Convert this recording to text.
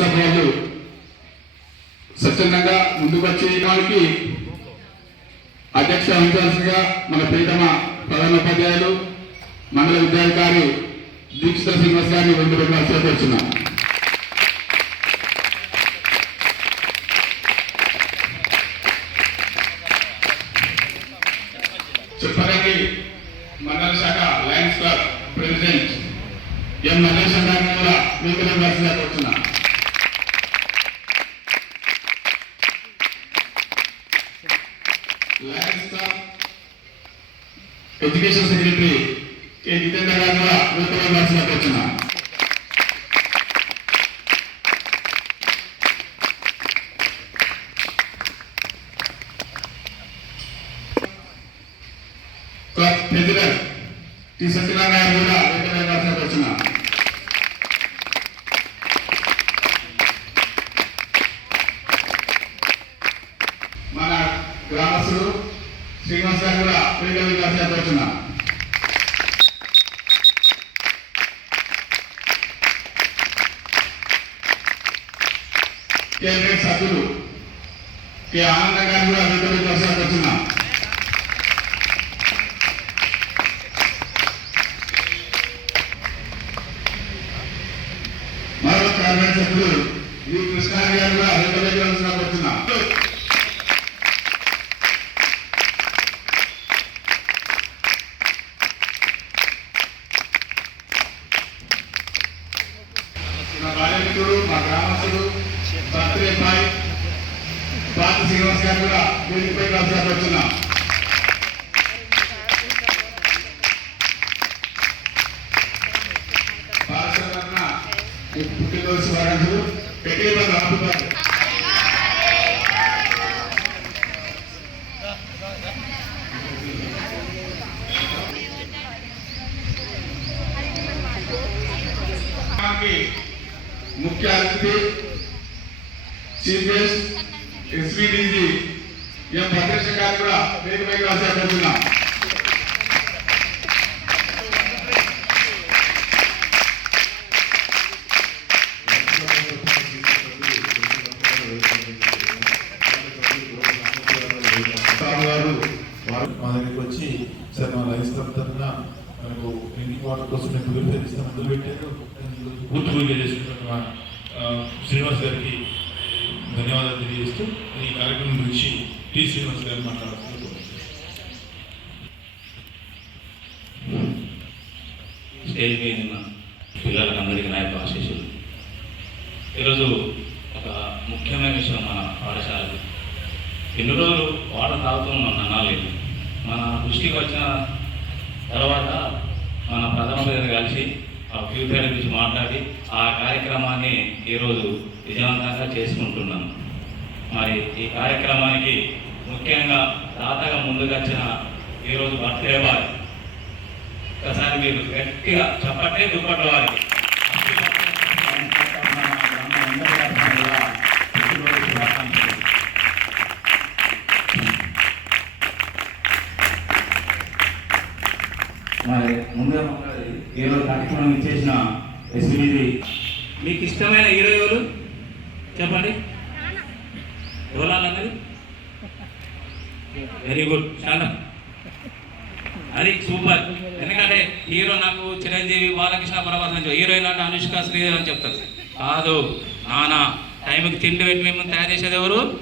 భాగంగా స్వచ్ఛందంగా ముందుకు వచ్చి వారికి అధ్యక్ష వహించాల్సిందిగా మన ప్రీతమ ప్రధానోపాధ్యాయులు మండల విద్యాధికారి దీక్షిత శ్రీనివాస్ గారిని రెండు రెండు చేపడుతున్నాం చెప్పడానికి మండల శాఖ Lions Club president M Naresh గారిని కూడా మీకు రావాల్సిందిగా కోరుతున్నాం Lions education secretary K Jitender గారు కూడా మీకు రావాల్సిందిగా కోరుతున్నాం క్లబ్ ప్రెసిడెంట్ టి సత్యనారాయణ గారు కూడా మీకు రావాల్సిందిగా కోరుతున్నాం మన గ్రామస్తులు శ్రీనివాస్ గారు కూడా మీకు చేపడుతున్నారు కేబినెట్ సభ్యులు కె ఆనంద గారు కూడా మీకు రావాల్సిందిగా కోరుతున్నాం మరో కేబినెట్ సభ్యులు ఈ కృష్ణారెడ్డి గారు కూడా అధికారులు చేపడుతున్నారు మా మా గ్రామస్తుడు బర్త్డే బాయ్ పాత శ్రీనివాస్ గారు కూడా వేదికపై కోరుతున్నాం పాఠశాలన్న పుట్టినరోజు పెట్టే ముఖ్య అతిథి చీఫ్ గెస్ట్ ఎస్విడిజి ఎం భద్రేష్ గారు కూడా వేదికపై కోరుతున్నాం సార్ వారు మా దగ్గరికి వచ్చి సార్ మా లైఫ్ తరఫున మనకు డ్రింకింగ్ వాటర్ కోసం మేము ప్రిపేర్ ఇస్తాం మొదలు పెట్టారు పూర్తి పూజ చేసుకుంటున్న శ్రీనివాస్ గారికి ధన్యవాదాలు తెలియజేస్తూ ఈ కార్యక్రమం గురించి టి శ్రీనివాస్ గారు మాట్లాడుతున్నారు. స్టేజ్ మీద ఉన్న పిల్లలకందరికీ నా యొక్క ఆశీస్సులు. ఈరోజు ఒక ముఖ్యమైన విషయం మన పాఠశాలలో ఎన్ని రోజులు వాటర్ తాగుతున్నాం అనాలేదు మన దృష్టికి వచ్చిన తర్వాత మన ప్రథమ గారిని కలిసి ఆ ఫ్యూచర్ గురించి మాట్లాడి ఆ కార్యక్రమాన్ని ఈరోజు విజయవంతంగా చేసుకుంటున్నాను మరి ఈ కార్యక్రమానికి ముఖ్యంగా తాతగా ముందుకొచ్చిన ఈరోజు బర్త్డే వారి ఒకసారి మీరు గట్టిగా చప్పట్లే దుప్పట్ల వారికి. మాట్లాడి కార్యక్రమం ఇచ్చేసిన ఎస్బీది మీకు ఇష్టమైన హీరో ఎవరు చెప్పండి. ఎవరన్నది వెరీ గుడ్ చాలా. అది సూపర్ ఎందుకంటే హీరో నాకు చిరంజీవి బాలకృష్ణ ప్రభాస్ హీరోయిన్ అంటే అనుష్క శ్రీదేవి అని చెప్తారు. కాదు. నానా. టైంకి తిండి పెట్టి మిమ్మల్ని తయారు చేసేది ఎవరు?